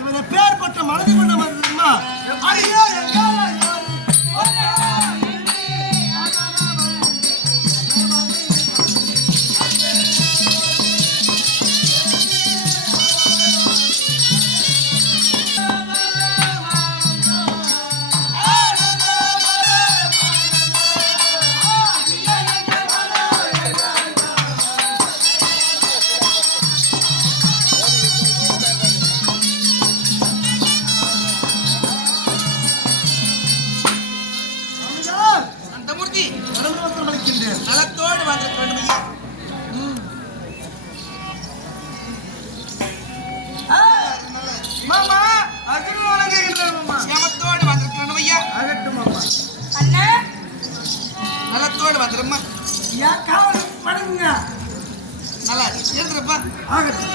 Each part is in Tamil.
இவன் எப்பேற்பட்ட மனது கொண்ட மாதிரிமா நலத்தோடு வந்திருக்க வேண்டும் ஐயா. மாமா அகில் வணங்குகின்றேன் மாமா. சேமத்தோடு வந்திருக்க வேண்டும் ஐயா. ஆகட்டும் மாமா. அண்ணா நலத்தோடு வந்துருமா. யா காவல் வணங்குங்க. நல்லா இருந்துருப்பா. ஆகட்டும்.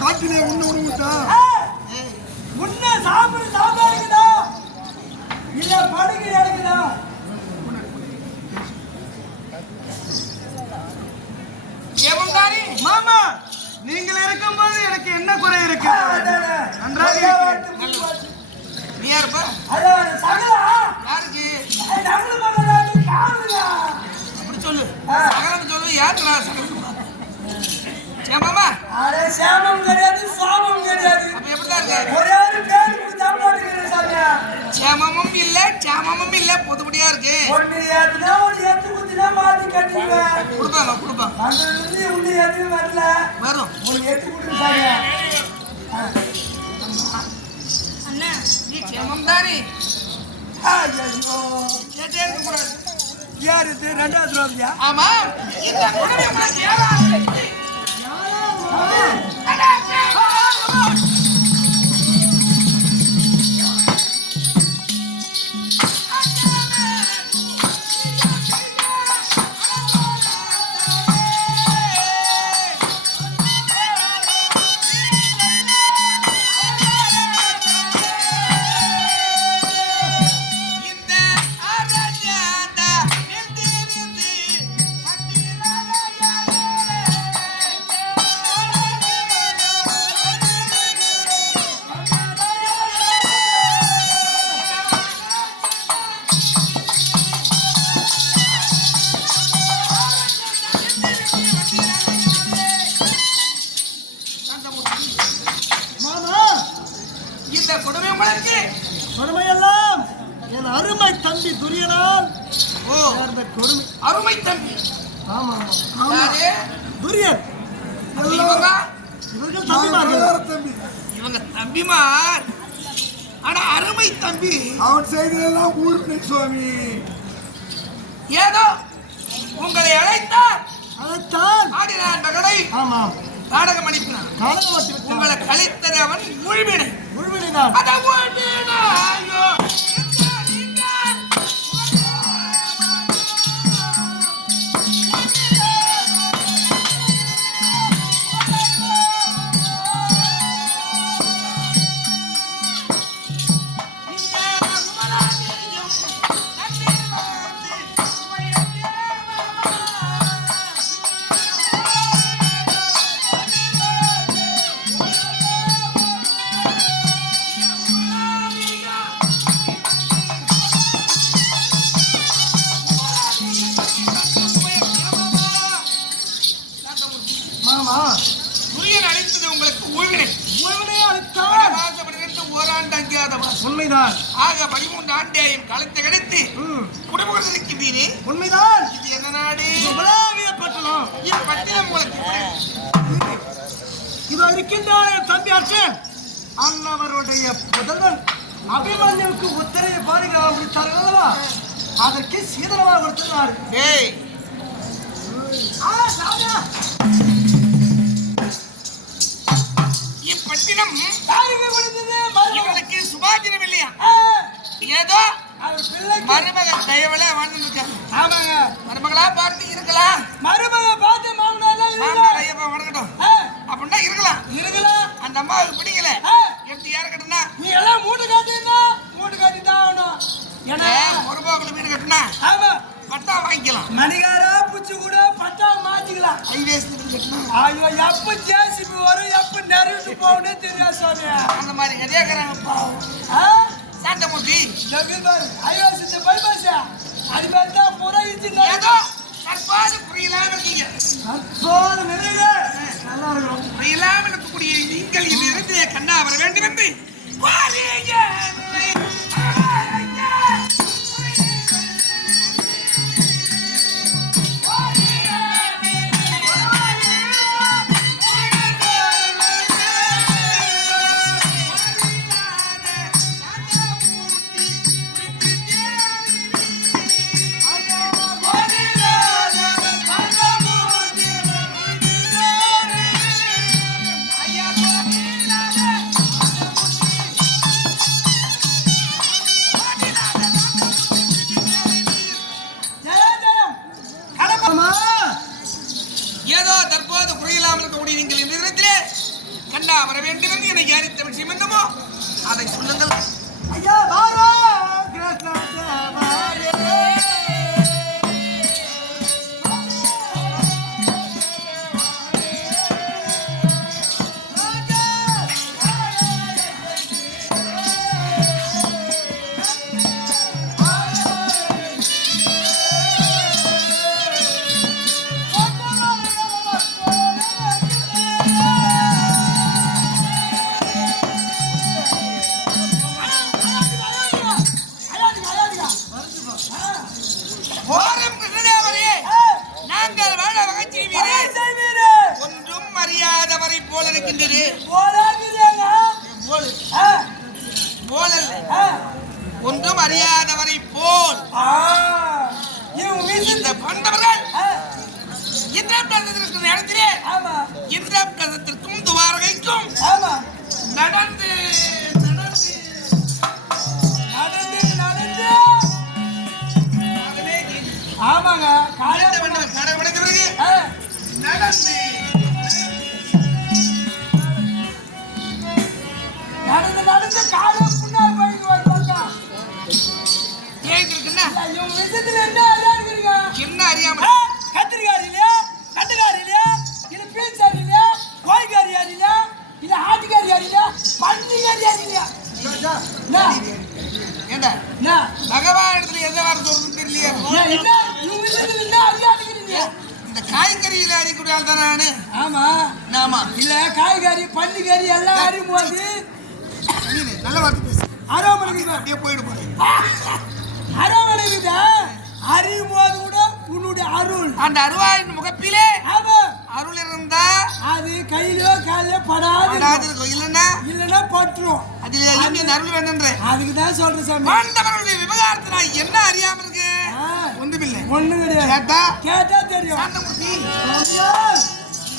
காட்டிலே உண்ணா உன்ன சாப்பிடு சாப்பிடுதா இல்ல படுகை எடுக்குதா? மாமா நீங்கள் இருக்கும்போது எனக்கு என்ன குறை இருக்கு? நன்றாக நீ யாருப்பா? யாருக்கு அப்படி சொல்லு. சகலம் சொல்லு. யாருக்குறா சகலம்? சேமாமா சேமம் கிடையாது, சாமம் கிடையாது. அப்ப எப்படிதான் இருக்க? ஒரே ஒரு பேர் கொடுத்தா போட்டுக்கிறேன் சாமியா. சேமமும் இல்ல சாமமும் இல்ல பொதுபடியா இருக்கு. ஒன்னு ஏத்துனா ஒரு ஏத்து குத்தினா மாத்தி கட்டிடுவேன். கொடுப்பாங்க. அந்த இருந்து உள்ள ஏத்து வரல. வரும். ஒரு ஏத்து குடுங்க சாமியா. அண்ணா நீ சேமம் தானே? ஐயோ கேட்டே இருக்க கூடாது. யார் இது? ரெண்டாவது ரோதியா? ஆமா. இந்த குடும்பம் உங்களுக்கு யாரா? கொடுமையெல்லாம் என் அருமை தம்பி துரியனால். அருமை தம்பி? ஆமா துரியன். இவர்கள் தம்பிமார்கள். இவங்க தம்பிமார். ஆனா அருமை தம்பி அவன் செய்ததெல்லாம் ஊர்வனை சுவாமி. ஏதோ உங்களை அழைத்தான் ஆடினான் மகளை. ஆமாம் நாடகம் அனுப்பினான். உங்களை கழித்தது அவன் முழுவினை. முழுவினைதான். உண்மைதான். ஆக 13 ஆண்டையும் கழுத்தை கடித்து குடும்பங்கள் இருக்கின்றீனே. உண்மைதான். இது என்ன நாடு? உலகிய பட்டணம். இப்பட்டினம் உங்களுக்கு இதோ இருக்கின்றான தம்பி அர்ச்சன் அண்ணவருடைய புதல்வன் அபிமன்யுவுக்கு உத்தரவை பாருங்க முடித்தார்கள் அல்லவா? அதற்கு சீதனமாக கொடுத்திருந்தார். ஏய் இப்பட்டினம் இவளுக்கு சுபாதினம் இல்லையா? ஏதோ மருமகன் தயவுல வாழ்ந்துருக்காங்க. ஆமாங்க. மருமகளா பார்த்து இருக்கலாம். மருமக பார்த்து மாமனார் ஐயப்பா வணக்கட்டும் அப்படின்னா இருக்கலாம். அந்த அம்மாவுக்கு பிடிக்கல. எடுத்து யார கட்டுனா நீ எல்லாம் மூட்டு காட்டிதான் ஆகணும். ஏன்னா ஒரு போக்குல வீடு கட்டுனா ஆமா பட்டா வாங்கிக்கலாம். மணிகாரா புச்சு கூட பட்டா மாத்திக்கலாம். ஹைவேஸ் கட்டினா ஐயோ எப்ப ஜேசிபி வரும் எப்ப நெருட்டு போகணும்னே தெரியாது சாமி. அந்த மாதிரி கதையாக்குறாங்கப்பா. சாந்தமூர்த்தி ஹைவேஸ் பைபாஸ் அது மாதிரி தான் புற இன்ச்சு ஏதோ தற்பாடு புரியலாம இருக்கீங்க. நல்லா இருக்கும். புரியலாம இருக்கக்கூடிய நீங்கள் இந்த இடத்திலே கண்ணா வர வேண்டும் என்று ஏதோ தற்போது புரியலாமல் இருக்கக்கூடிய நீங்கள் இந்த இடத்திலே கண்ணா வர வேண்டும் என்று எனக்கு யாரித்த விஷயம் என்னமோ அதை சொல்லுங்கள். ஐயா வாரா கிருஷ்ண ஓரம் கிருஷ்ணதேவரே நாங்கள் வாழ வகச்செய்வீரே ஒன்றும் அறியாதவரை போல இருக்கின்றது. போலல்ல ஒன்றும் அறியாதவரை போல் இந்த பண்டவர்கள் இந்திரம் கசத்திற்கு நேரத்திலே இந்திரம் கசத்திற்கும் துவாரகைக்கும் நடந்து ஆமாங்க நடந்து காலம் முன்னாடி போயிட்டு வருவாங்க. இவங்க விஷயத்துல என்ன அறியாதுங்க? என்ன அறியாம கத்திரிக்காரி இல்லையா, கட்டுக்காரி இல்லையா, இல்ல பீச்சாரி இல்லையா, கோழிக்காரி யாரு இல்லையா, இல்ல ஆட்டுக்காரி யாரு இல்லையா, பன்னிக்காரி யாரு இல்லையா? ஏண்டா பகவான் இடத்துல எந்த வாரம் சொல்றது தெரியலையா? இவங்க விஷயத்துல என்ன அறியாதுங்கிறீங்க? இந்த காய்கறியில அறியக்கூடிய ஆள் தானே நானு. ஆமா ஆமா இல்ல காய்கறி பன்னிக்காரி எல்லாம் அறியும் போது நல்ல வார்த்தை பேசு. அரோமணிக்கு அப்படியே போயிடு போறேன். அரோமணிக்கு அறியும் போது கூட உன்னுடைய அருள் அந்த அருவாயின் முகப்பிலே ஆமா அருள் இருந்தா அது கையிலோ காலையோ படாது இருக்கும். இல்லன்னா பட்டுரும். அதுல எங்க அருள் வேணும்ன்ற அதுக்கு தான் சொல்றேன் சாமி. மாண்டவர்களுடைய விவகாரத்துல என்ன அறியாம இருக்கு? ஒண்ணுமில்லை. ஒண்ணும் கிடையாது. கேட்டா தெரியும். சாந்தமூர்த்தி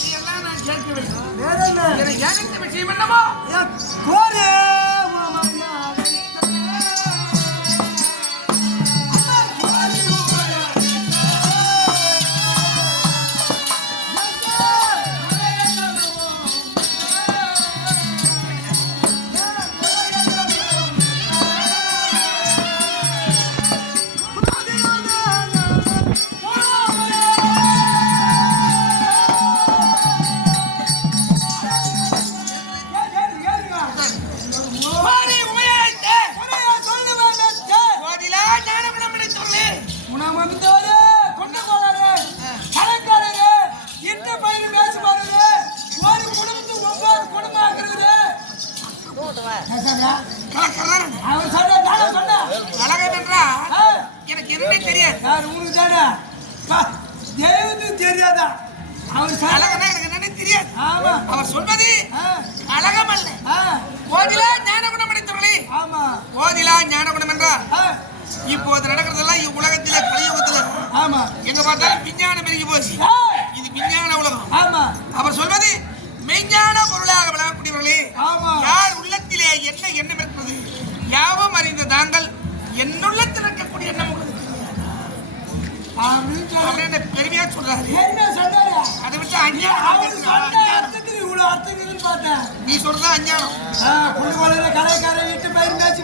இதெல்லாம் நான் கேட்கவில்லை. வேற என்ன? எனக்கு யாருக்கு விஷயம் என்னமோ கோரே கலக்கறான். அவர் சொன்ன நானே சொன்னேன். கலகம் என்றா எனக்கு என்னன்னே தெரியாது. யார் உனக்கு தானே தெய்வத்துக்கு தெரியாதா? அவர் சொன்ன கலகம்னா எனக்கு என்னன்னே தெரியாது. ஆமா அவர் சொல்வது கலகம் அல்ல. ஆ கோதிலா ஞான குணம் அடைத்தவர்களே. ஆமா கோதிலா ஞான குணம் என்றால் இப்போது நடக்கிறதெல்லாம் இவ்வுலகத்திலே கலியுகத்திலே ஆமா எங்க பார்த்தாலும் விஞ்ஞானம் பெருகி போச்சு. இது விஞ்ஞான உலகம். ஆமா அவர் சொல்வது மெய்ஞான பொருளாக விளங்கக்கூடியவர்களே. ஆமா யார் உள்ளத்திலே என்ன எண்ணம் இருக்கிறது யாவும் அறிந்த தாங்கள் என்னுள்ளத்தில் இருக்கக்கூடிய எண்ணம் உங்களுக்கு தெரியாது. பெருமையா சொல்றாரு. அதை விட்டு நீ சொல்றதா அஞ்ஞானம். கடைக்கார வீட்டு பயிர் மேய்ச்சி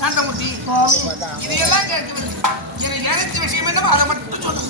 சாந்தமூர்த்தி இதையெல்லாம் கேட்கவில்லை. எனக்கு நினைச்ச விஷயம் என்னவோ அதை மட்டும் சொல்லுங்க.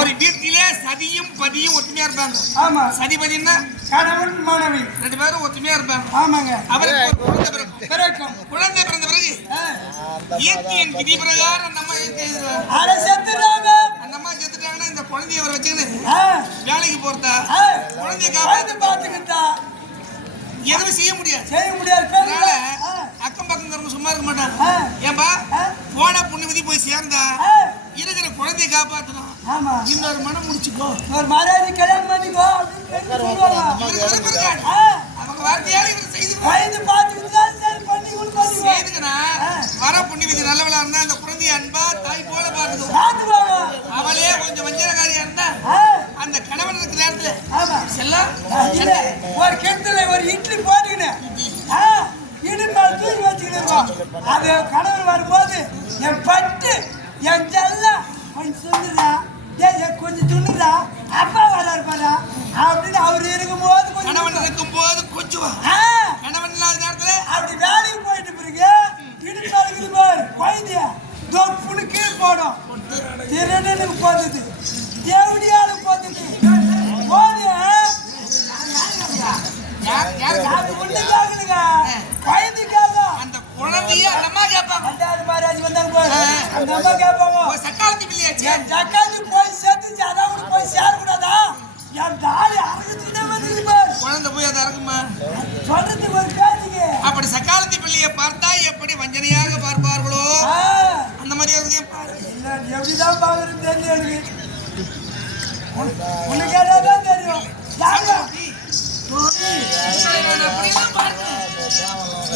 ஒரு வீட்டிலே சதியும் பதியும் ஒற்றுமையா இருப்பாங்க. ஆமா சதிபதினா கணவன் மனைவி 2 பேரும் ஒற்றுமையா இருப்பாங்க. ஆமாங்க. அவருக்கு ஒரு குழந்தை பிறக்கும். குழந்தை பிறந்த பிறகு இயற்கையின் விதி பிரகாரம் அந்த அம்மா அந்த அம்மா செத்துட்டாங்கன்னா இந்த குழந்தைய அவர் வச்சுக்கின்னு வேலைக்கு போறதா குழந்தைய காப்பாத்து பாத்துக்கிட்டா எதுவும் செய்ய முடியாது. அக்கம் பக்கம் சும்மா இருக்க மாட்டாங்க. ஏன்பா போன புண்ணு விதி போய் சேர்ந்தா இருக்கிற குழந்தைய காப்பாற்றணும். இன்னொரு மனம் முடிச்சுக்கோ, ஒரு மகாராஜி கல்யாணம் பண்ணிக்கோ அவங்க வார்த்தையால இவர் செய்துக்கணும். வர புண்ணி விதி நல்லவளா இருந்தா அந்த குழந்தைய அன்பா தாய் போல பாத்துக்கோ. அவளே கொஞ்சம் வஞ்சனக்காரியா இருந்தா அந்த கணவன் இருக்கிற நேரத்துல செல்லம் ஒரு கிணத்துல ஒரு இட்லி போட்டுக்கினேன் இடுப்பால் தூக்கி வச்சுக்கிட்டு அது கணவன் வரும்போது என் பட்டு என் செல்லம் கொஞ்சம் சொல்லுதா கொஞ்சம் துண்ணுதா அப்பா வராரு பாரா அப்படின்னு அவர் இருக்கும்போது கணவன் இருக்கும்போது கொஞ்சம் கணவன் இல்லாத நேரத்துல அப்படி வேலைக்கு போயிட்டு பிறகு இடுப்பாளுக்கு பாரு குழந்தைய தொப்புன்னு கீழ் போடும் திருடனுக்கு போந்தது தேவடியாளுக்கு போந்தது போது அந்த குழந்தைய அந்த அம்மா கேட்பாங்க. மகாராஜ் வந்தாங்க அந்த அம்மா கேட்பாங்க சக்காலத்தி பிள்ளையாச்சு சக்காலத்தி போய் சேர்த்துச்சு அதான் போய் சேரக்கூடாதா என் தாலி அறகுத்துக்கிட்டே வந்து குழந்தை போய் அதை இறக்குமா சொல்றதுக்கு ஒரு பேச்சுக்கு அப்படி சக்காலத்தி பிள்ளையை பார்த்தா எப்படி வஞ்சனையாக பார்ப்பார்களோ அந்த மாதிரி எப்படிதான் பாக்குறது தெரியல எனக்கு உனக்கு ஏதாவது தெரியும்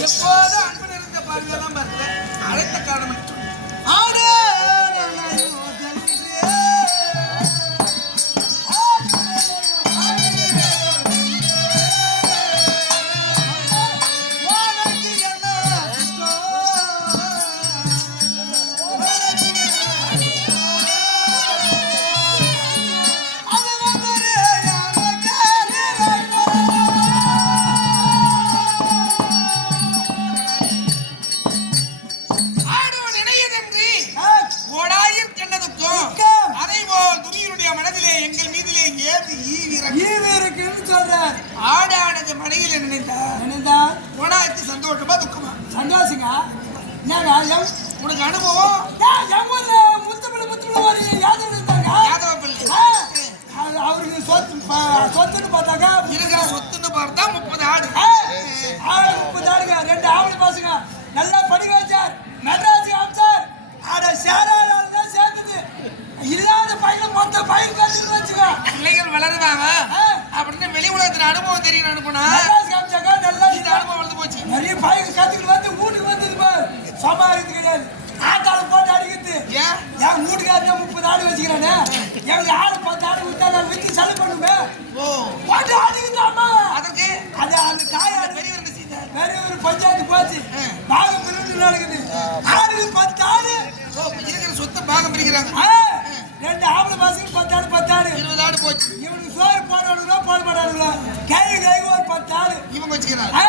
எப்போதும் அன்பு இருந்த பார்வையெல்லாம் பார்க்கல அழைத்த காரணம் ஆடானது மனையில் நினைந்தா உனக்கு சந்தோஷமா துக்கமா? சந்தோஷங்க. உனக்கு அனுபவம் யாதவ பிள்ளை அவருக்கு சொத்துன்னு பார்த்தாக்கா இருக்கிற சொத்துன்னு பார்த்தா 30 ஆடு 30 ஆடுங்க 2 ஆவணி பசங்க நல்லா படிக்க வச்சார் மெட்ராஸுக்கு அமிச்சார் ஆட சேராதான் சேர்ந்தது இல்லாத பையன் மொத்த பையன் கற்றுன்னு வச்சுக்கோ பிள்ளைகள் வளருவாங்க அப்படின்னு வெளி உலகத்துல அனுபவம் தெரியும் அனுப்புனா நல்லா இந்த அனுபவம் வந்து போச்சு. நிறைய பையன் கத்துக்கிட்டு வந்து வீட்டுக்கு வந்தது பாரு சமாளிக்கிறது கிடையாது ஆட்டாள போட்டு அடிக்கிறது என் வீட்டுக்காரங்க 30 ஆடு வச்சுக்கிறானே எங்க ஆடு 10 ஆடு விட்டா நான் விற்று செலவு பண்ணுவேன் போட்டு அடிக்குதாமா அதற்கு அது அந்த காய போச்சு பாகம் பிரிந்து நடக்குது. ஆடுக்கு 10 ஆடு இருக்கிற சொத்தை பாகம் பிரிக்கிறாங்க. 2 ஆம்பளை பசங்க 10 ஆடு 10 ஆடு 20 ஆடு போச்சு. இவனுக்கு சோறு போடுவானுங்களோ போட மாட்டானுங்களோ கைக்கு ஒரு 10 ஆடு இவங்க வச்சுக்கிறாங்க.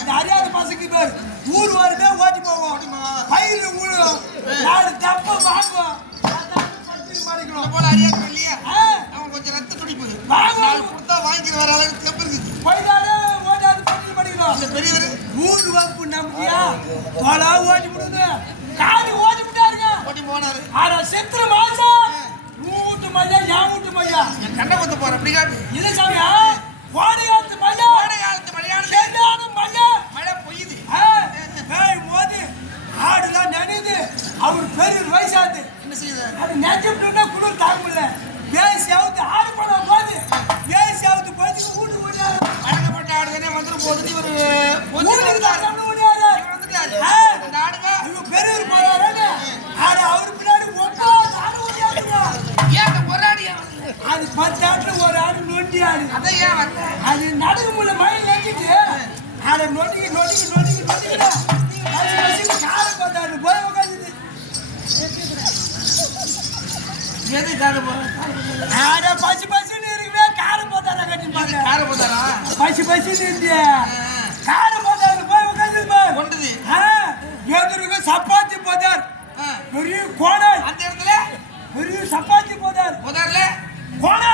இந்த அறியாத பசங்க பேர் ஊர் வாருமே ஓட்டி போவோம் பயிர் ஊழும் நாடு தப்ப வாங்குவோம் போல அறியாத இல்லையா அவன் கொஞ்சம் ரத்த துடிப்பு கொடுத்தா வாங்கிக்கிற வர அளவுக்கு தெப்பு இருக்குது. போயிட்டாலே ஓட்டாது பயிர் படிக்கணும். இந்த பெரியவர் ஊர் வகுப்பு நம்பிக்கையா போலா ஓட்டி விடுது காடு ஓட்டி விட்டாருங்க ஓட்டி போனாரு. ஆனா செத்துரு மாசம் மூட்டு மையா ஏன் மூட்டு மையா என் கண்ணை கொத்த போற அப்படி காட்டு. இல்ல சாமியா கோடை காலத்து மையா கோடை காலத்து மழையான மையா மழை பொய்யுது. மோதி ஆடுலாம் நனையுது. அவர் பெரிய வயசாது என்ன செய்யுது? அது நெஞ்சுட்டா குளிர் தாங்க முடியல. வேசியாவது ஆடு போன போது வேசியாவது போது ஊட்டு ஓடியாரு அடக்கப்பட்ட ஆடு தானே வந்துடும் போதுன்னு இவர் ஊருக்கு தான் ஓடியாரு அந்த ஆடுங்க ஐயோ பெரியவர் போறாரு ஆடு அவரு பின்னாடி ஒட்டா ஆடு ஓடியாருங்க. ஏன் அந்த ஒரு ஆடு ஏன் அது 10 ஆட்டுல ஒரு ஆடு நொண்டி ஆடு. அதை ஏன் வரல? அது நடக்க முடியல மயில் நெஞ்சிட்டு ஆட நொண்டிக்கிட்டு காரை பார்த்தாரு போய் உட்காந்துது. எது காரை போற? ஆட பசுன்னு இருக்குமே காரை பார்த்தாரா கட்டிப்பாங்க. காரை போதாரா? பசுன்னு இருந்து காரை பார்த்தாரு போய் உட்காந்துது கொண்டது எதிர்க்கு சப்பாத்தி போதார் பெரிய கோடை அந்த இடத்துல பெரிய சப்பாத்தி போதார் போதார்ல கோடை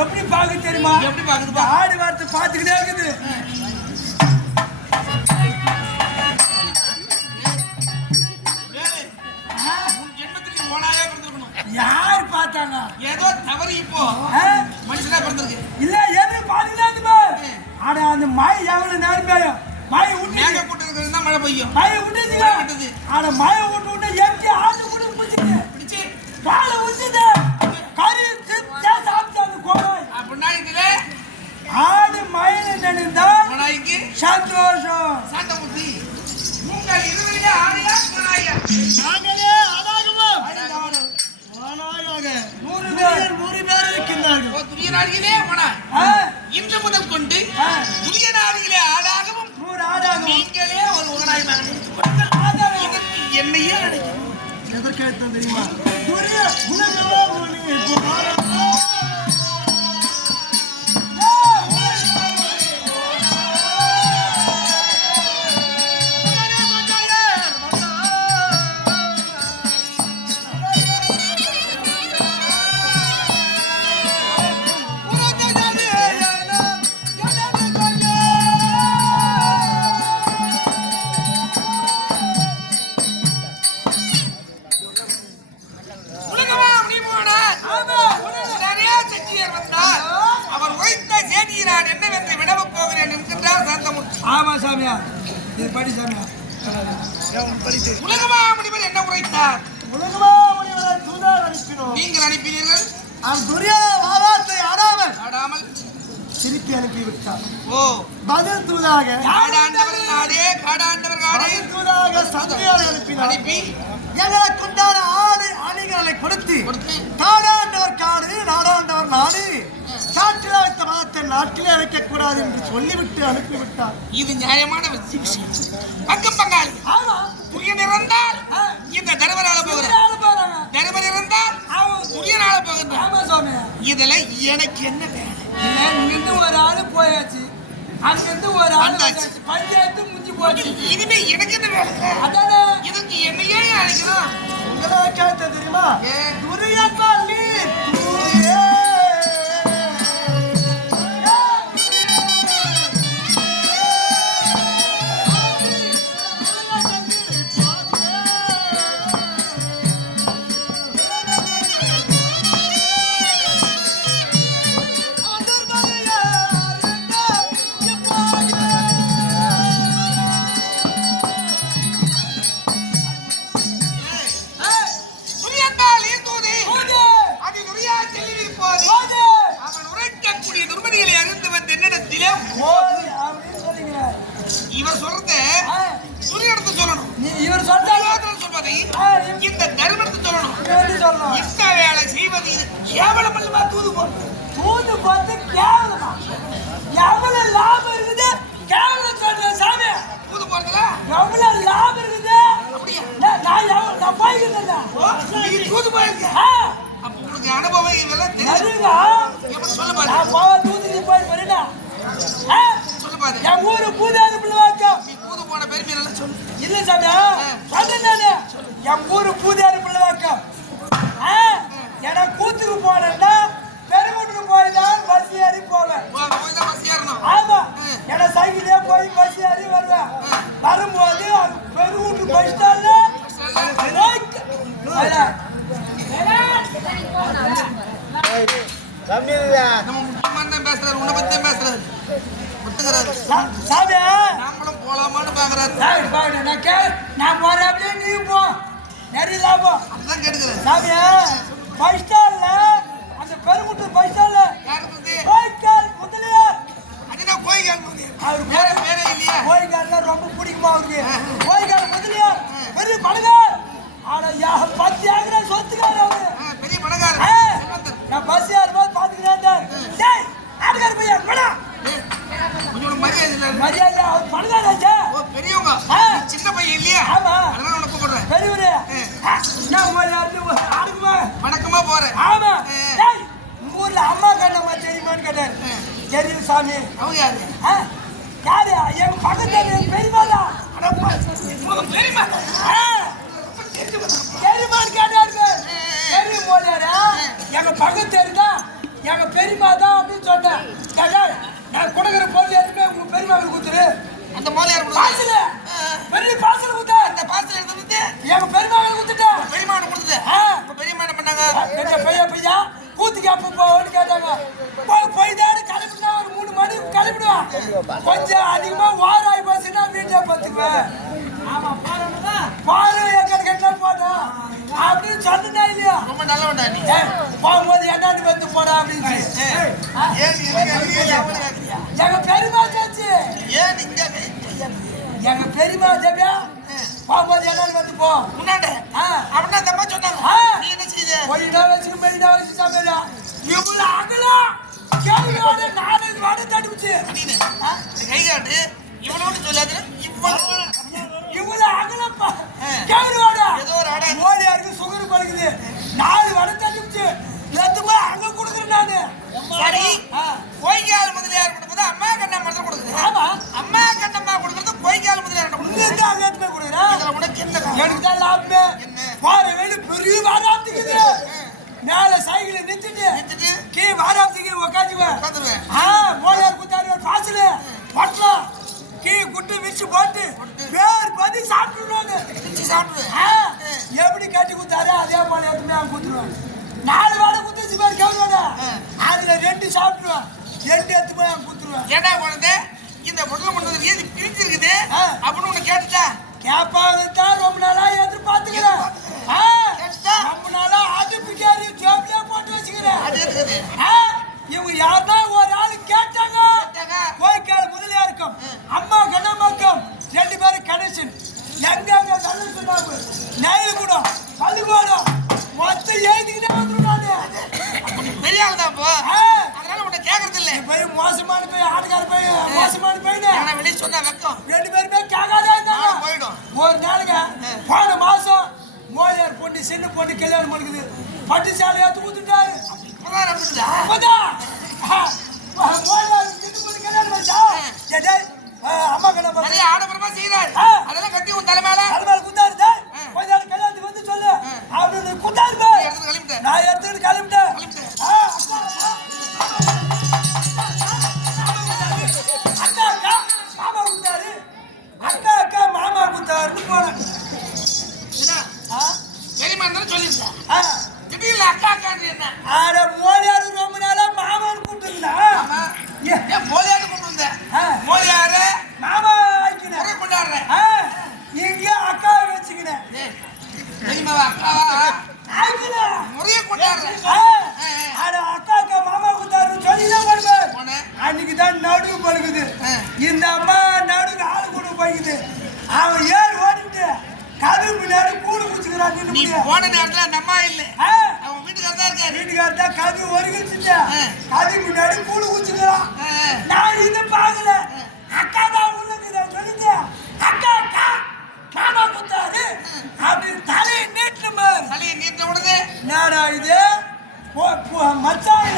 எப்படி பாக்கு தெரியுமா? எப்படி பாக்குதுப்பா? ஆடு வார்த்தை பார்த்துக்கிட்டே இருக்குது. யார் பார்த்தாங்க? ஏதோ தவறு இப்போ மனுஷனா பிறந்திருக்கு. இல்ல எது பாத்துக்கிட்டே ஆட அந்த மழை எவ்வளவு நேரம் பெய்யும் மழை விட்டு மேக கூட்டம் தான் மழை பெய்யும். மழை விட்டுது ஆட மழை விட்டு எம்டி ஆடு கூட பிடிச்சு பாலை ஊத்துது கறி சாப்பிட்டு அந்த கோடை அப்படின்னா இதுல ஆடு மயில நினைந்தால் கோடாய்க்கு சந்தோஷம். சாந்தமுத்தி உங்கள் இருவரிலே ஆடியா கோடாயா? நாங்களே ஆடாகுவோம். ஆனாயாக 100 பேர் இருக்கின்றார்கள். ஓ துரிய நாடியிலே போனா இன்று முதல் கொண்டு துரிய நாடியிலே ஆடாகவும் 100 ஆடாகும். நீங்களே ஒரு உகனாய் மகன் எடுத்துக்கொள்ளுங்கள். இதற்கு என்னையே அழைக்கும். எதற்கேற்ற தெரியுமா? துரிய உலகமே ஒளி புகாரம். என்னவென்று வினவப் போகிறேன் என்கின்றார் சாந்தமுத்து. ஆமா சாமியா இது படி சாமியா. உலகமா முனிவர் என்ன உரைத்தார்? உலகமா முனிவரை தூதர் அனுப்பினோம். நீங்கள் அனுப்பினீர்கள். துரியா வாவாத்தை ஆடாமல் திருப்பி அனுப்பிவிட்டார். ஓ பதில் தூதாக ஆடாண்டவர் நாடே காடாண்டவர் காடே தூதாக சந்தையாரை அனுப்பினார். அனுப்பி எங்களுக்கு உண்டான ஆடு அணிகளை கொடுத்து காடாண்டவர் காடு நாடாண்டவர் நாடு காட்டிலே வைத்த மதத்தை நாட்டிலே வைக்கக்கூடாது என்று சொல்லிவிட்டு அனுப்பிவிட்டார். இது நியாயமான விஷயம். பக்கம் பங்காளி துரியன் இருந்தால் இந்த தர்மரால போகிறார். தர்மர் இருந்தால் துரியனால போகிறார். இதுல எனக்கு என்ன வேலை? இங்கிருந்து ஒரு ஆளு போயாச்சு அங்கிருந்து ஒரு ஆளு பஞ்சாயத்து முடிஞ்சு போச்சு. இனிமே எனக்கு என்ன வேலை? அதானே இதற்கு என்னையே அழைக்கணும். உங்களா கேட்ட தெரியுமா? துரியக்காலி துரிய இவர் சொல்றத துரியத்தை சொல்லணும். இவர் சொல்றாரு சொல்வதை இந்த தர்மத்தை சொல்லணும். இந்த வேலை செய்வது இது கேவலம் அல்லவா? தூது போட்டு கேவலமா? எவ்வளவு லாபம் இருக்குது கேவலம் சொல்ற சாமி. தூது எவ்வளவு லாபம் இருக்குது. அப்படியா? நான் போய்க்கிறேன். நீ தூது போயிருக்க. அப்ப உங்களுக்கு அனுபவம் இதெல்லாம் தெரியுங்க. எப்படி சொல்ல பாரு. நான் போய் தூத்துக்கு போய் வரேனா? சொல்ல பாரு. என் ஊரு பூதாரி பிள்ளைவாக்கம். நீ தூது போன பெருமை நல்லா சொல்லு. இல்ல சாமி சொல்றேன் நானு. என் ஊரு பூதாரி பிள்ளைவாக்கம். எனக்கு கூத்துக்கு போனேன்னா பெருங்குட்டுக்கு போய் தான் பஸ் ஏறி போவேன். போய் தான் பஸ் ஏறணும். ஆமா. ஏன்னா சைக்கிளே போய் பஸ் ஏறி வருவேன். வரும்போது பெருங்குட்டு பஸ் ஸ்டாண்ட்ல நம்ம முக்கியமான தான் பேசுறாரு. உன்னை பத்தி தான் பேசுறாரு. ஒத்துக்கிறாரு. சாமி நாமளும் போலாமான்னு பாக்குறாரு. நான் போறாப்ல நீ போ. நிறைய லாபம். அதுதான் கேட்டுக்கிறேன். சாமி பஸ் ஸ்டாண்ட்ல அந்த பெருங்குட்டு பஸ் ஸ்டாண்ட்ல கோய்க்கால் முதலியார். அதுதான் கோய்க்கால் முதலியார். அவர் பேரே இல்லையா? கோய்க்கால்ல ரொம்ப பிடிக்குமா அவருக்கு? கோய்க்கால் முதலியார் பெரிய பணக்கார். ஆனா 10 ஏக்கரா சொத்துக்கார அவரு. பெரிய பணக்காரர். நான் பஸ் ஏறும்போது பாத்துக்கிறேன். டேய் ஆடுகார பையன் போடா. கொஞ்சம் மரியாதை இல்ல. மரியாதை அவர் பணக்காராச்சே. ஓ பெரியவங்க. சின்ன பையன் இல்லையா? ஆமா. அதனால உன்னை கூப்பிடுறேன். பெரியவரே. நான் ஒரு ஆடுமா. வணக்கமா போறேன். ஆமா. டேய் ஊர்ல அம்மா கண்ணம்மா தெரியுமான்னு கேட்டாரு. தெரியும் சாமி. அவங்க யாரு? யாரு? என் பக்கத்துல பெரியமாதா. பெரியமா. தெரியுமான்னு கேட்டாரு. தெரியும் போதாரா? எங்க பக்கத்து இருந்தா எங்க பெரியமா தான் அப்படின்னு சொன்னேன். நான் கொடுக்குற பொருள் எதுவுமே உங்க பெரியமாவுக்கு கொடுத்துரு. அந்த மோதியார் பாசல பெரிய பாசல கொடுத்தா. அந்த பாசல எடுத்து வந்து எங்க பெரியமாவுக்கு கொடுத்துட்டா. பெரியமாவுக்கு கொடுத்துட்டு. பெரியமா என்ன பண்ணாங்க? பையா கூத்துக்கு அப்ப போன்னு கேட்டாங்க. போய் தான் கிளம்பினா ஒரு 3 மணிக்கு கிளம்பிடுவான். கொஞ்சம் அதிகமா வாராய் பஸ்னா வீட்டை பார்த்துக்குவேன். ஆமா பாரு எங்க கேட்டா போட்டா அப்படின்னு சொன்னா இல்லையா? ரொம்ப நல்லவன்டா நீ. போகும்போது என்னாடி வந்து போடா அப்படின்னு. எங்க பெரியமா சேச்சு. ஏன் நீங்க எங்க பெரியமா ஜெபியா போகும்போது என்னாடி வந்து போ. முன்னாடி அப்படின்னா தம்மா சொன்னாங்க. நீ என்ன செய்த? போயிடா வச்சுக்க போயிடா வச்சு சாப்பிடா. இவ்வளவு அகலம் கேள்வியோட 4 வாடை தடுப்புச்சு. கை காட்டு. இவனோடு சொல்லாது. இவ்வளவு அகலப்பா கேள்வியோட ஏதோ ஒரு அடை. மோடியாருக்கு சுகர் படுக்குது. 4 வாடை தடுப்புச்சு. எதுமா அங்க கொடுக்குறேன் நானு. சரி கோய்க்கால் முதலியார் கொடுப்பது அம்மா கண்ணம்மா தான் கொடுக்குது. ஆமா அம்மா கண்ணம்மா கொடுக்குறது கோய்க்கால் முதலியார் கொடுக்குது. நீங்க அங்க எடுத்து கொடுக்குறேன். இதுல உனக்கு என்ன? எனக்கு தான் லாபமே. போற வேலை பெரிய வாராத்துக்குது. மேல சைக்கிள் நிறுத்திட்டு கீ வாராத்துக்கு உட்காந்துவேன். மோடியார் குத்தாரு பாசல பட்டலாம் கீ குட்டு விரிச்சு போட்டு பேர் பதி சாப்பிட்டுருவாங்க. எப்படி கட்டி குத்தாரு அதே போல எடுத்துமே அவங்க குத்துருவாங்க. 4 வாடை குத்துச்சு பேர் கவுருவாங்க. அதுல 2 சாப்பிட்டுருவான். 2 எடுத்து போய் அவங்க குத்துருவான். ஏடா குழந்தை இந்த பொருள் கொண்டு ஏது பிரிஞ்சு இருக்குது அப்படின்னு உன்னை கேட்டுட்டா? கேப்பாங்கத்தான் ரொம்ப நாளா எதிர்பார்த்துக்கிறேன். ரொம்ப நாளா அடுப்புக்காரி ஜோப்லயே போட்டு வச்சுக்கிறேன். இவங்க யாருன்னா ஒரு ஆளு கேட்டாங்க. கோய்க்கால் முதலியாருக்கும் அம்மா கண்ணம்மாக்கும் 2 பேரும் கனெக்ஷன். எங்க நல்ல சொன்னாங்க நெயில் கூட பழுகோடும் மொத்தம் எழுதிக்கிட்டே வந்துருக்காங்க. பெரிய ஆள் தான் இப்போ. அதனால உன்னை கேட்கறது இல்லை. போய் மோசமான போய் ஆடுகார போய் மோசமான போயிடு. நான் வெளியே சொன்னா வெக்கம். 2 பேருமே கேட்காதே இருந்தாங்க. போயிடும். ஒரு நாளுங்க போன மாசம் மோடியார் பொண்ணு சின்ன பொண்ணு கல்யாணம் பண்ணுக்குது. பட்டு சாலை ஏத்து கொடுத்துட்டாரு. இப்பதான் நடந்துதா? மோடியார் சின்ன பொண்ணு கல்யாணம் பண்ணிட்டா. அம்மா கல்யாணம் நிறைய ஆடம்பரமா செய்யறாரு. அதெல்லாம் கட்டி உன் தலைமையில குத்தாரு. கொஞ்ச நாள் கல்யாணத்துக்கு வந்து சொல்லு அப்படின்னு குத்தாரு. நான் எடுத்துக்கிட்டு கிளம்பிட்டேன். அக்கா அக்கா மாமா குத்தாரு. அக்கா அக்கா மாமா குத்தாருன்னு போனேன். பெரியமா இருந்தாலும் சொல்லிருக்கேன். திடீர்னு அக்கா அக்கான்னு என்ன? ஆட மோடியாரு ரொம்ப நாளா மாமான்னு கூப்பிட்டுருந்தா. ஏன் மோதியாரு கொண்டு வந்த? மோதியாரு மாமா ஆக்கினேன். கொண்டாடுறேன். இங்க அக்கா வச்சுக்கினேன். பெரியமாவா அக்காவா? ஆக்கினேன். முறைய கொண்டாடுறேன். ஆட அக்கா அக்கா மாமா குத்தாருன்னு சொல்லிதான் வருவேன். அன்னைக்கு தான் நடுவு பழுகுது. இந்த அம்மா நடுவு ஆளு கூட போய்க்குது. அவன் ஏறு ஓடிட்டு கதவு முன்னாடி கூடு குச்சிக்கிறான். நீ போன நேரத்துல அந்த அம்மா இல்ல. அவன் வீட்டுக்காரர் தான் இருக்காரு. வீட்டுக்காரர் தான் கதவு ஒருங்கிச்சுட்டு கதவு முன்னாடி கூடு குச்சிக்கிறான். நான் இதை பார்க்கல. அக்கா தான் உள்ளுக்குதான் சொல்லிட்டு அக்கா அக்கா என்னடா இது மச்சான்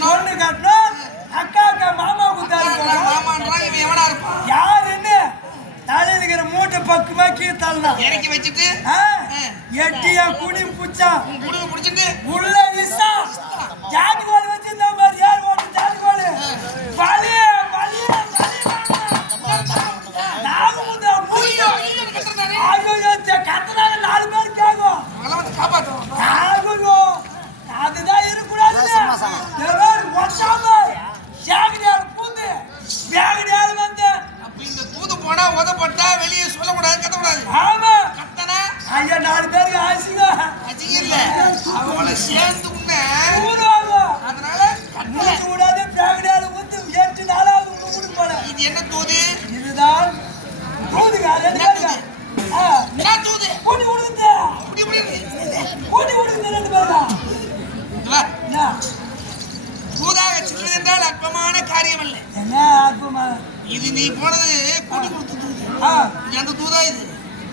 பொண்ணு கட்டணும் அக்கா மாமா குத்தாரு யாருன்னு தலையில இருக்கிற மூட்டை பக்கமா கீழ்த்தாளா இறக்கி வச்சுட்டு எட்டியா குடி புச்சான் குடும்ப பிடிச்சிட்டு உள்ள இசா ஜாதிவாள் வச்சிருந்த மாதிரி யார் ஓட்டு ஜாதிவாள் வலிய வலிய கத்துறாங்க 4 பேர் கேட்கும் அதுதான் இருக்கக்கூடாது பூந்து வேகடியால் வந்து இந்த தூது போனா உதப்பட்டா வெளியே சொல்லக்கூடாது கத்தக்கூடாது ஆமா கத்தனா ஐயா 4 பேருக்கு ஆசிங்க இல்ல அவங்கள சேர்ந்து அதனால மூச்சு விடாது வேகடியால் வந்து 8 நாளாவது உங்க போல இது என்ன தூது இதுதான் தூதுகாரன் தூது கூட்டி கொடுக்குது கூட்டி கொடுக்குது 2 பேரா தூதாக செல்வது என்றால் அற்பமான காரியம் அல்ல என்ன அற்பமான இது நீ போனது கூட்டி கொடுத்து தூது அந்த தூதா இது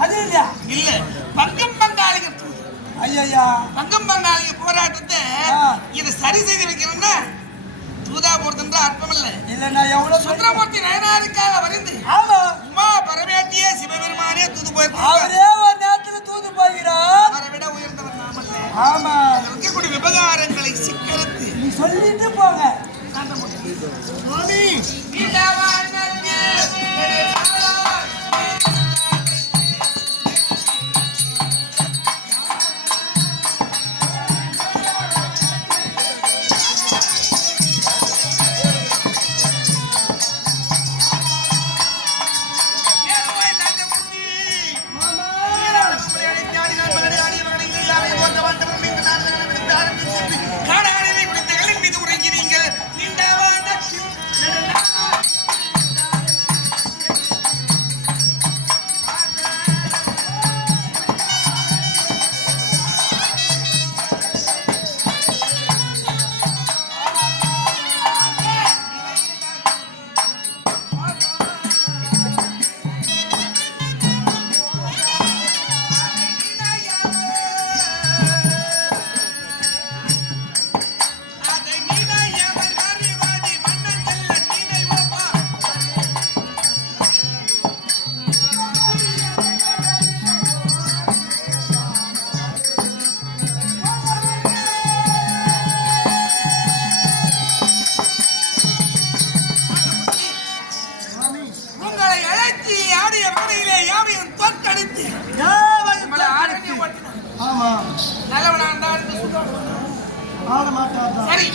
அது இல்லையா இல்ல பங்கம் பங்காளிகள் தூது ஐயா பங்கம் பங்காளிக போராட்டத்தை இதை சரி செய்து வைக்கணும்னா தூதா போறதுன்ற அர்த்தம் இல்ல இல்ல நான் எவ்வளவு சுந்தரமூர்த்தி நயனாருக்காக வரைந்து ஆமா உமா பரமேட்டிய சிவபெருமானே தூது போயிருக்கார் அவரே ஒரு நேரத்துல தூது போகிறார் அவரை விட உயர்ந்தவர் நாமல்ல ஆமா இருக்கக்கூடிய விவகாரங்களை சிக்கரித்து நீ சொல்லிட்டு போங்க சரி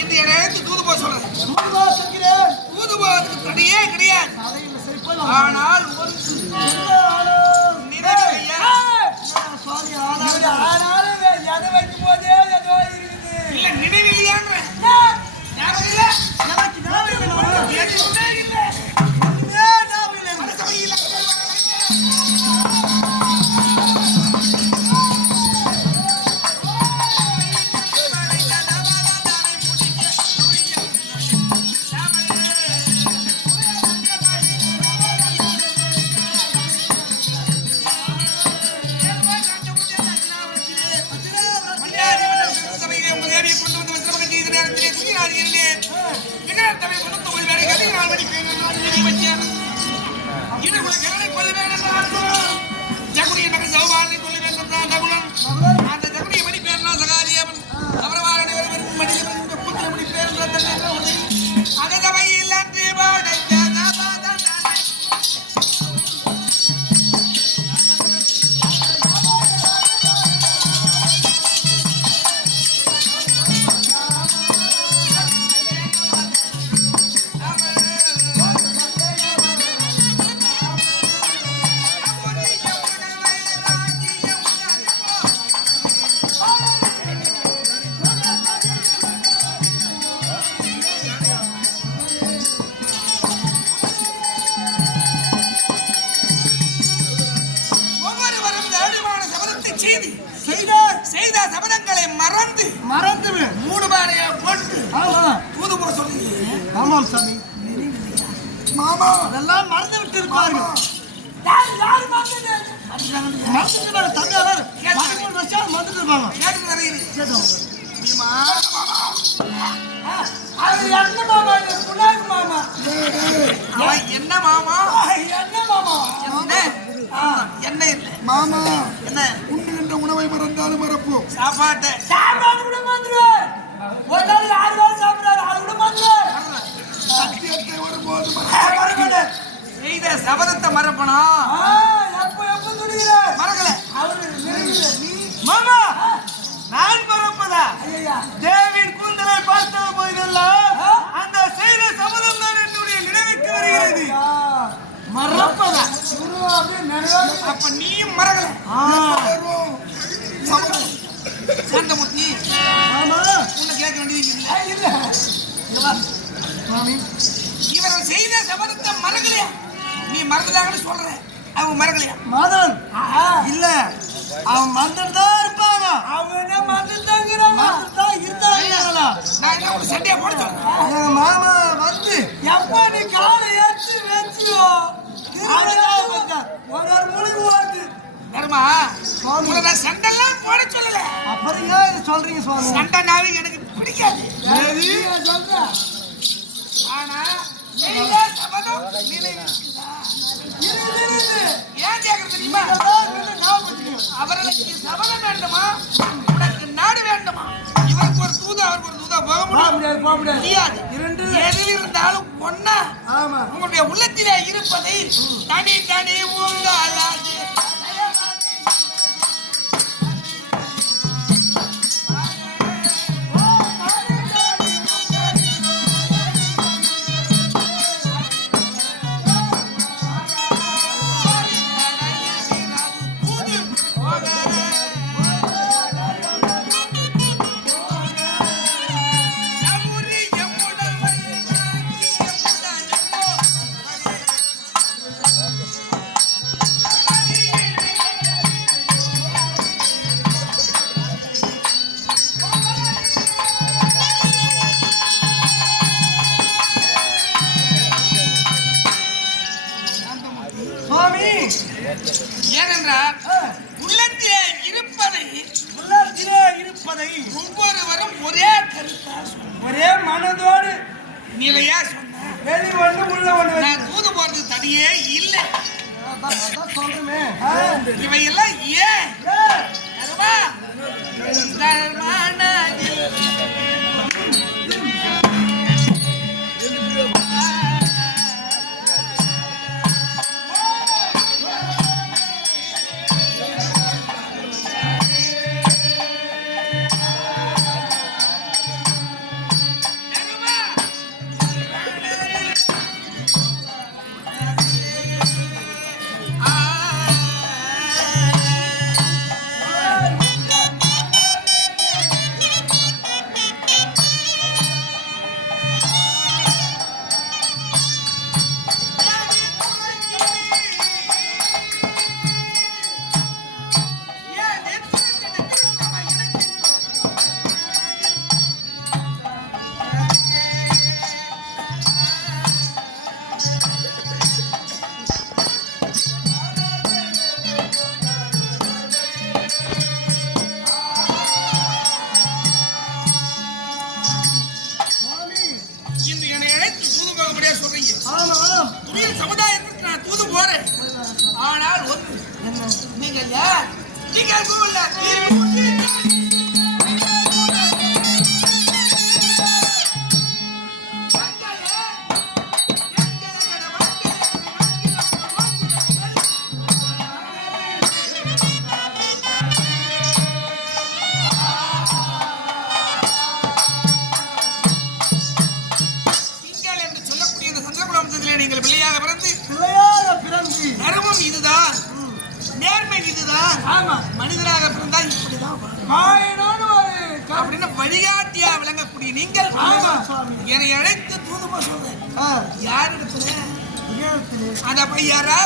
இன்றைய நேரத்தில் தூது போக சொல்றேன் தூது போவதற்கு தடையே கிடையாது ஆனால் இல்ல நினைவில்லையான்ற செய்த சபதங்களை மறந்து 3 பாறையை போட்டு தூது போக சொல்றீங்க. ஆமாம் சாமி மாமா அதெல்லாம் மறந்து விட்டு இருப்பார்கள். மறந்து அது என்ன மாமா? புனாக்கு மாமா. என்ன மாமா? என்ன மாமா? என்ன இல்லை மாமா, என்ன உண்ணுகின்ற உணவை மறந்தாலும் மறப்போம். சாப்பாட்டை சாப்பாடு கூட மறந்துடுவேன். ஒரு நாள் 6 வேளை சாப்பிடுறாரு, அது கூட மறந்துடுவேன். சத்தியத்தை ஒருபோது மறக்கல. செய்த சபதத்தை மறப்பனா? எப்ப துணிகிறேன் மறக்கல. அவரு மாமா நான் மறப்பதா? ஐயா தேவின் கூந்தலை பார்த்த போதெல்லாம் அந்த செய்த சபதம் தான் என்னுடைய நினைவுக்கு வருகிறது. மறப்பதா? அப்ப நீயும் மறக்கல. சாந்தமூர்த்தி உன்னை கேட்க வேண்டியது இல்லை. இவர்கள் செய்த சபதத்தை மறக்கலையா? நீ மறந்துட்டாங்கன்னு சொல்ற, அவங்க மறக்கலையா? மாதவன் இல்ல, அவன் மறந்துட்டு தான் இருப்பாங்க. அவங்க என்ன மறந்துட்டாங்கிறாங்க. நான் என்ன ஒரு சண்டையை போட சொல்றேன். எங்க மாமா வந்து எப்ப நீ காலை ஏற்றி வச்சியோ ஒரு மொழிக்கு ஓடுது. தர்மா உங்களை நான் சண்டைலாம் போட சொல்லல. அப்புறம் ஏன் இது சொல்றீங்க சுவாமி? சண்டைனாவே எனக்கு பிடிக்காது. சொல்றேன். ஆனா செய்த சபதம் நினைவுக்குதா? ஏன் கேட்கறது தெரியுமா? அவர்களுக்கு சபதம் வேண்டுமா, உனக்கு நாடு வேண்டுமா? இவருக்கு ஒரு தூதா அவருக்கு ஒரு தூதா போக முடியாது. எது இருந்தாலும் ஒன்னா உங்களுடைய உள்ளத்திலே இருப்பதை தனி தனி உங்களாது ஏனென்றால் உள்ளத்திலே இருப்பதை ஒவ்வொருவரும் ஒரே கருத்தா ஒரே மனதோடு நிலையா சொன்ன. வெளி ஒண்ணு உள்ள ஒண்ணு. நான் தூது போறது தனியே இல்லை. சொல்றமே, இவையெல்லாம் ஏன் தர்மா? தர்மானதில் சமுதாயத்துக்கு நான் தூது போறேன். ஆனால் ஒன்று, நீங்கள் யார்? நீங்கள் நீங்கள் பிள்ளையாக பிறந்து தர்மம் இதுதான், நேர்மை இதுதான். மனிதனாக பிறந்தா இப்படிதான் அப்படின்னு வழிகாட்டியா விளங்கக்கூடிய நீங்கள் என்னை அழைத்து தூதுமா சொல்றேன். யார் இடத்துல? அந்த பையரா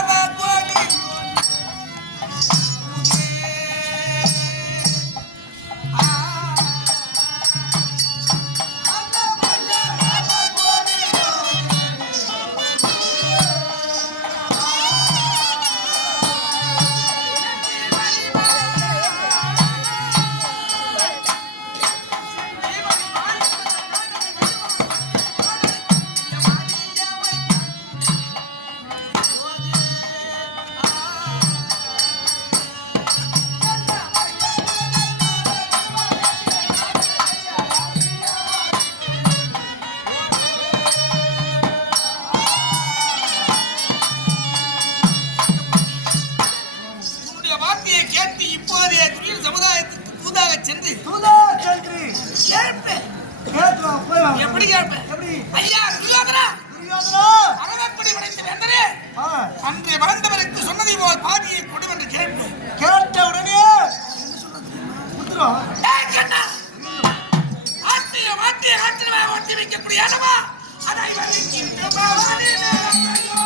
சென்று கேட்பேன். கேட்டு வா, போய் வா. எப்படி கேட்பேன்? எப்படி? ஐயா துரியோதனா, துரியோதனா. அரவப்படி படைத்த வேந்தரே, ஆ, அன்று வளர்ந்தவருக்கு சொன்னதை போல் பாதியை கொடு என்று கேட்பேன். கேட்ட உடனே குத்துறோம். ஏய் கண்ணா, ஆட்டிய ராட்டினமா ஓட்டி வைக்கக்கூடிய இடமா அதை வரைக்கின்ற பவானி மேலாகையோ.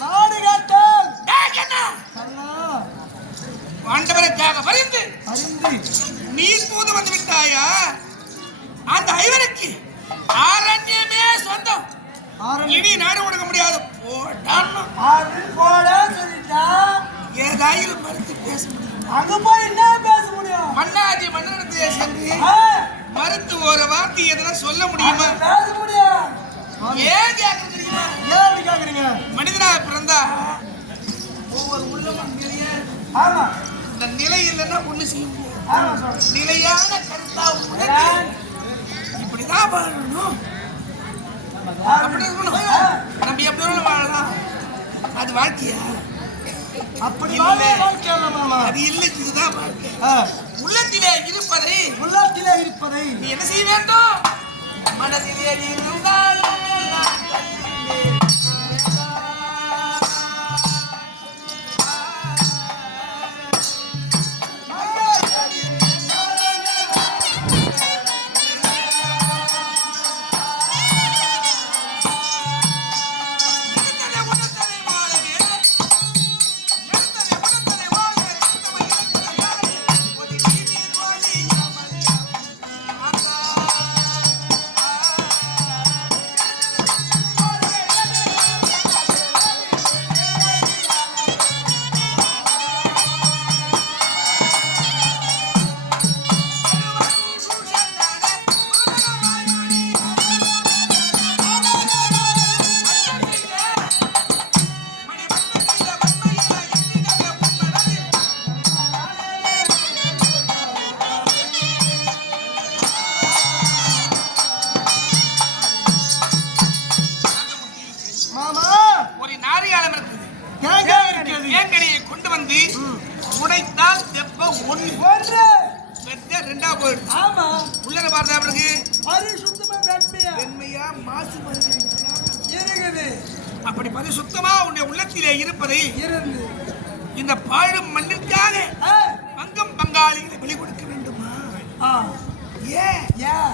நாடு காட்டம். ஏய் கண்ணா, கண்ணா, ஆண்டவருக்காக பரிந்து அறிந்து நீ தூது வந்து விட்டாயா? அந்த ஐவருக்கு ஆரண்யமே சொந்தம். ஆரம்பி. இனி நாடு கொடுக்க முடியாது. போடான்னு அது போட சொல்லிட்டா ஏதாயிலும் மறுத்து பேச முடியும். அங்க போய் என்ன பேச முடியும்? மன்னாதி மன்னனத்தை சென்று ஆ, மறுத்து ஒரு வார்த்தை எதனா சொல்ல முடியுமா? அங்க பேச முடியும். ஏன் கேட்க தெரியுமா? ஏன் அப்படி கேக்குறீங்க? மனிதனா பிறந்தா ஒவ்வொரு உள்ளமும் நிலையா ஆமா இந்த நிலை இல்லைன்னா ஒண்ணு செய்ய முடியாது. ஆமா சொல்றேன். நிலையான கருத்தா உனக்கு இப்படிதான் வாழணும், அப்படி இருக்கணும். நம்ம எப்படி வேணாலும் வாழலாம். அது வாழ்க்கையா? அப்படி இல்ல. வாழ வாழ்க்கை அல்ல மாமா. அது இல்லை, இதுதான் வாழ்க்கை. ஆ, உள்ளத்திலே இருப்பதை உள்ளத்திலே இருப்பதை நீ என்ன செய்ய வேண்டும்? மனதிலே இருந்தால் எல்லாம் கண்ணிலே. மாமா ஒரு நாரியாலம் இருக்குது. கேட்க இருக்கிறது. ஏங்கனியை கொண்டு வந்து உடைத்தால் தெப்ப ஒண்ணு ஒன்று. வெட்ட ரெண்டா போயிடும். ஆமா உள்ளத பார்த்தா அவனுக்கு பரிசுத்தமா வெண்மையா வெண்மையா மாசு வருது. இருக்குது. அப்படி பரிசுத்தமா உன்னுடைய உள்ளத்திலே இருப்பதை இருந்து இந்த பாழும் மண்ணிற்காக ஆ, பங்கம் பங்காளிகளை வெளி கொடுக்க வேண்டுமா? ஆ, ஏன் ஏன்